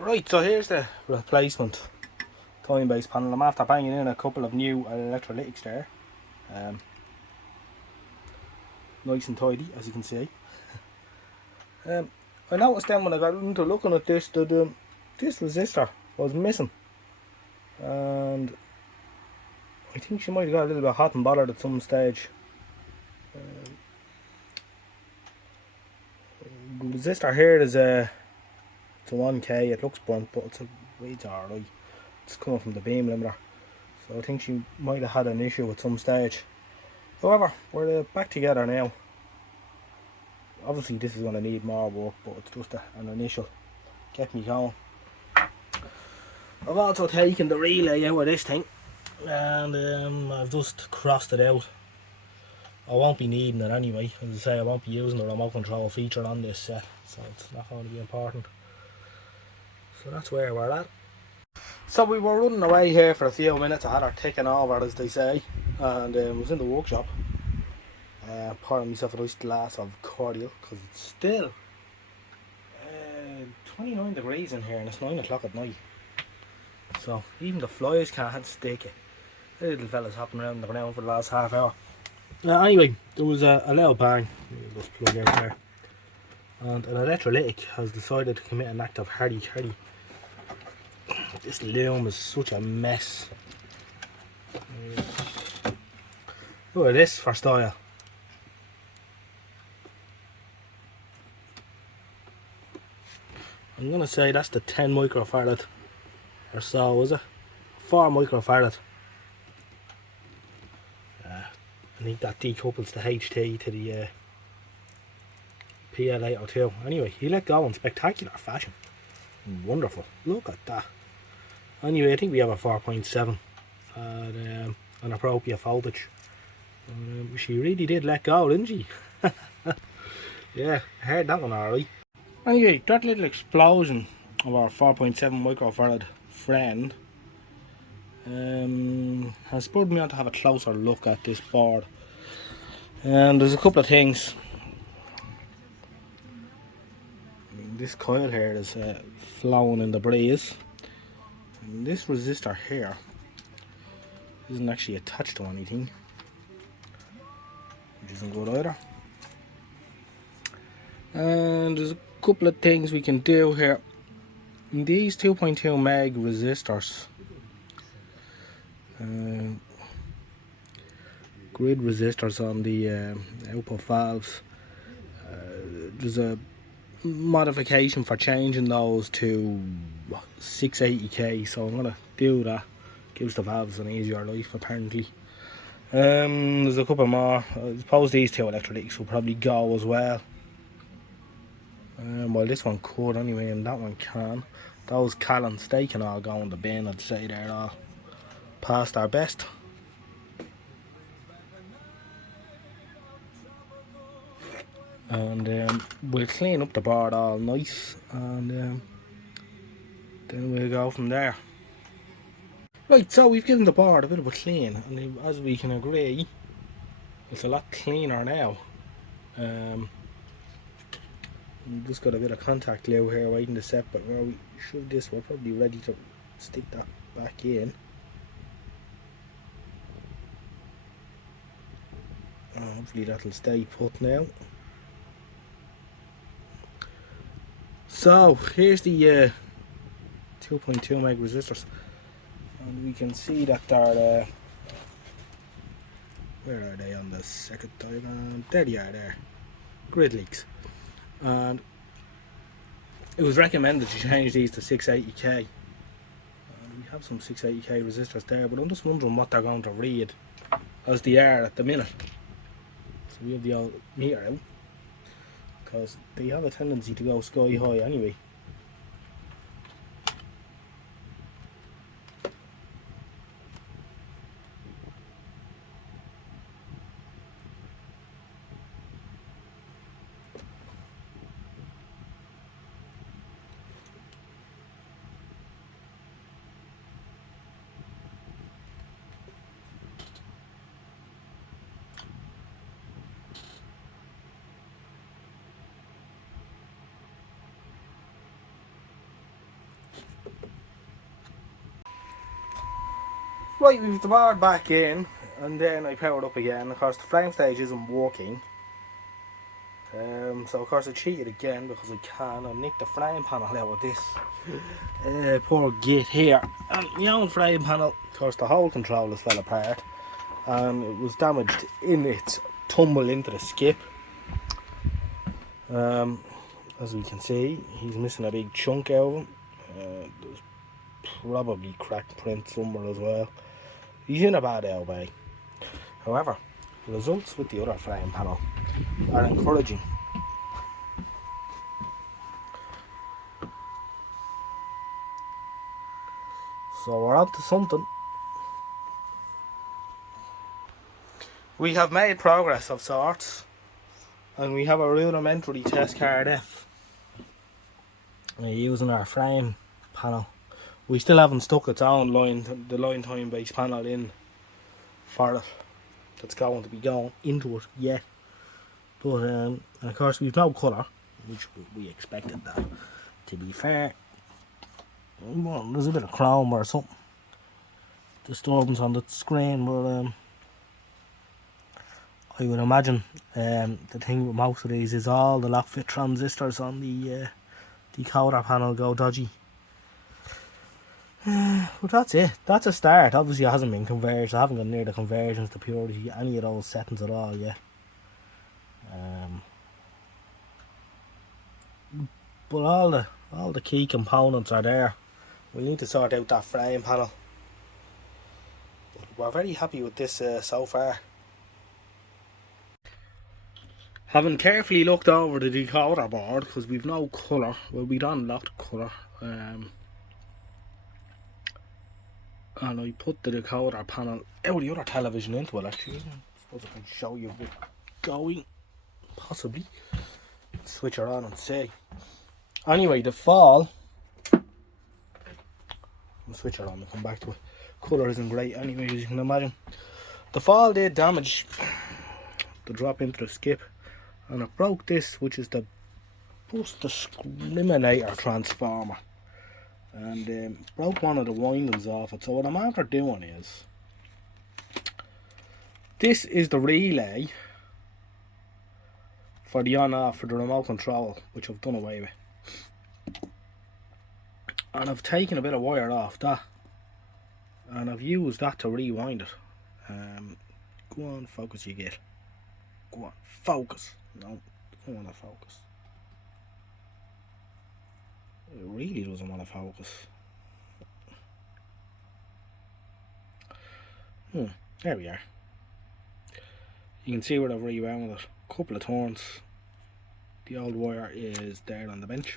Right, so here's the replacement time-based panel. I'm after banging in a couple of new electrolytics there. Nice and tidy, as you can see. I noticed then when I got into looking at this that this resistor was missing, and I think she might have got a little bit hot and bothered at some stage. The resistor here is it's a 1k. It looks burnt, but it's alright. It's coming from the beam limiter, so I think she might have had an issue at some stage. However, we're back together now. Obviously this is going to need more work, but it's just an initial get me going. I've also taken the relay out of this thing, and I've just crossed it out. I won't be needing it anyway. As I say, I won't be using the remote control feature on this set, so it's not going to be important. So that's where we're at. So we were running away here for a few minutes. I had her taken over, as they say, and was in the workshop pouring myself a nice glass of cordial, because it's still 29 degrees in here and it's 9 o'clock at night, so even the flies can't stick it. The little fella's hopping around the ground for the last half hour. Anyway, there was a loud bang. Just plug out there, and an electrolytic has decided to commit an act of hardy. This loom is such a mess. Look at this for style. I'm gonna say that's the 10 microfarad or so, is it? 4 microfarad. I think that decouples the HT to the PL802. Anyway, he let go in spectacular fashion. Wonderful. Look at that. Anyway, I think we have a 4.7 at an appropriate voltage. She really did let go, didn't she? Yeah, I heard that one alright. Anyway, that little explosion of our 4.7 microfarad friend has spurred me on to have a closer look at this board. And there's a couple of things. This coil here is flowing in the breeze. And this resistor here isn't actually attached to anything, which isn't good either. And there's a couple of things we can do here. These 2.2 meg resistors, grid resistors on the output valves, there's a modification for changing those to 680k, so I'm gonna do that. Gives the valves an easier life apparently. There's a couple more. I suppose these two electrolytics will probably go as well. Well, this one could anyway, and that one can. Those Callans, they can all go in the bin. I'd say they're all past our best. And we'll clean up the board all nice, and then we'll go from there. Right, so we've given the board a bit of a clean, and as we can agree, it's a lot cleaner now. We've just got a bit of contact glue here waiting to set, but where we shove this, we're probably ready to stick that back in. Hopefully that'll stay put now. So here's the 2.2 meg resistors, and we can see that they're where are they on the second diagram? There they are, there. Grid leaks. And it was recommended to change these to 680k. We have some 680k resistors there, but I'm just wondering what they're going to read as they are at the minute. So we have the old meter out, because they have a tendency to go sky high anyway. Right, we've the board back in, and then I powered up again. Of course, the frame stage isn't working. So of course I cheated again because I can. I nicked the frame panel out with this poor git here. And my own frame panel, of course the whole controller fell apart. And it was damaged in its tumble into the skip. As we can see, he's missing a big chunk out of him. There's probably cracked print somewhere as well. He's in a bad LB. However, the results with the other frame panel are encouraging. So we're on to something. We have made progress of sorts, and we have a rudimentary test card F. We're using our frame panel. We still haven't stuck its own the line time based panel in for it. That's going to be going into it yet. But and of course we've no colour, which we expected that. To be fair, well, there's a bit of chrome or something disturbance on the screen, but I would imagine the thing with most of these is all the lock fit transistors on the decoder panel go dodgy. But that's it. That's a start. Obviously it hasn't been converged. I haven't got near the conversions, the purity, any of those settings at all yet. But all the key components are there. We need to sort out that frame panel. But we're very happy with this so far. Having carefully looked over the decoder board, because we've no colour, well we don't lock colour, and I put the decoder panel out of the other television into it actually. I suppose I can show you it going, possibly. Switch her on and see. Anyway, the fall, I'll switch her on and come back to it. Colour isn't great anyway, as you can imagine. The fall did damage the drop into the skip, and it broke this, which is the bus discriminator transformer, and broke one of the windings off it. So what I'm after doing is, this is the relay for the on off for the remote control, which I've done away with, and I've taken a bit of wire off that, and I've used that to rewind it. Go on, focus, you get. Go on, focus. No, I don't want to focus. It really doesn't want to focus. There we are. You can see where I've rewound it. A couple of turns. The old wire is there on the bench.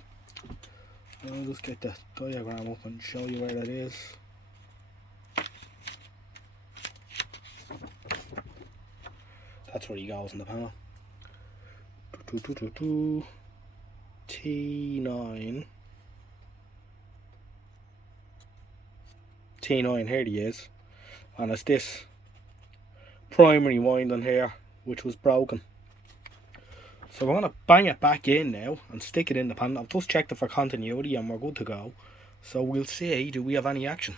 I'll just get the diagram up and show you where that is. That's where he goes in the panel. T9. T9, here he is. And it's this primary winding here, which was broken. So we're going to bang it back in now and stick it in the panel. I've just checked it for continuity and we're good to go. So we'll see, do we have any action?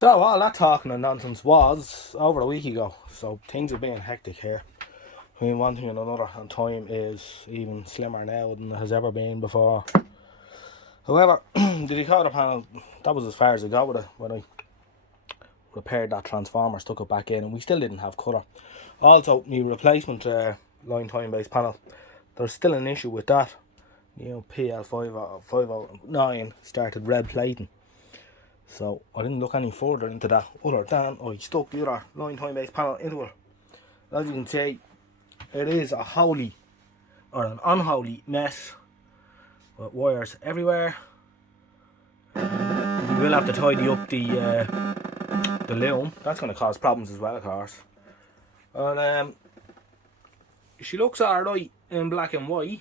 So all that talking and nonsense was over a week ago. So things have been hectic here. I mean, one thing and another, and time is even slimmer now than it has ever been before. However, the decoder panel, that was as far as I got with it when I repaired that transformer, stuck it back in, and we still didn't have colour. Also, my replacement line time based panel, there's still an issue with that. You know, PL509 started red plating. So I didn't look any further into that other than I stuck the other line time based panel into it. As you can see, it is a holy or an unholy mess with wires everywhere. We will have to tidy up the loom. That's going to cause problems as well, of course. And she looks alright in black and white.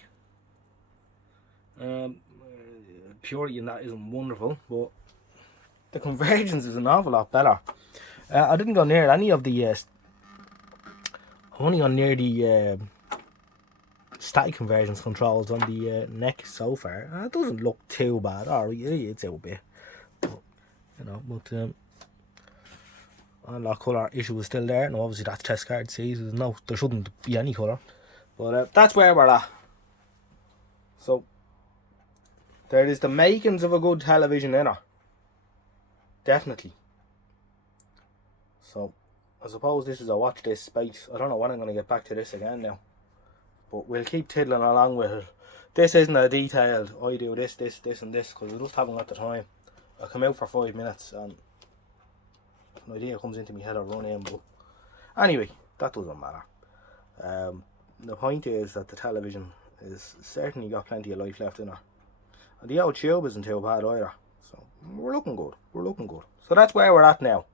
Purity in that isn't wonderful, but the convergence is an awful lot better. I didn't go near any of the I've only gone near the static convergence controls on the neck so far. It doesn't look too bad. Alright, it's out a bit. you know, but unlock colour issue is still there. No, obviously that's test card C, so no, there shouldn't be any colour. But that's where we're at. So there is the makings of a good television in her. Definitely. So I suppose this is a watch this space. I don't know when I'm going to get back to this again now. But we'll keep tiddling along with it. This isn't a detailed, I do this, and this, because I just haven't got the time. I come out for 5 minutes and an idea comes into my head, I run in. But anyway, that doesn't matter. The point is that the television is certainly got plenty of life left in her. And the old tube isn't too bad either. So we're looking good. So that's where we're at now.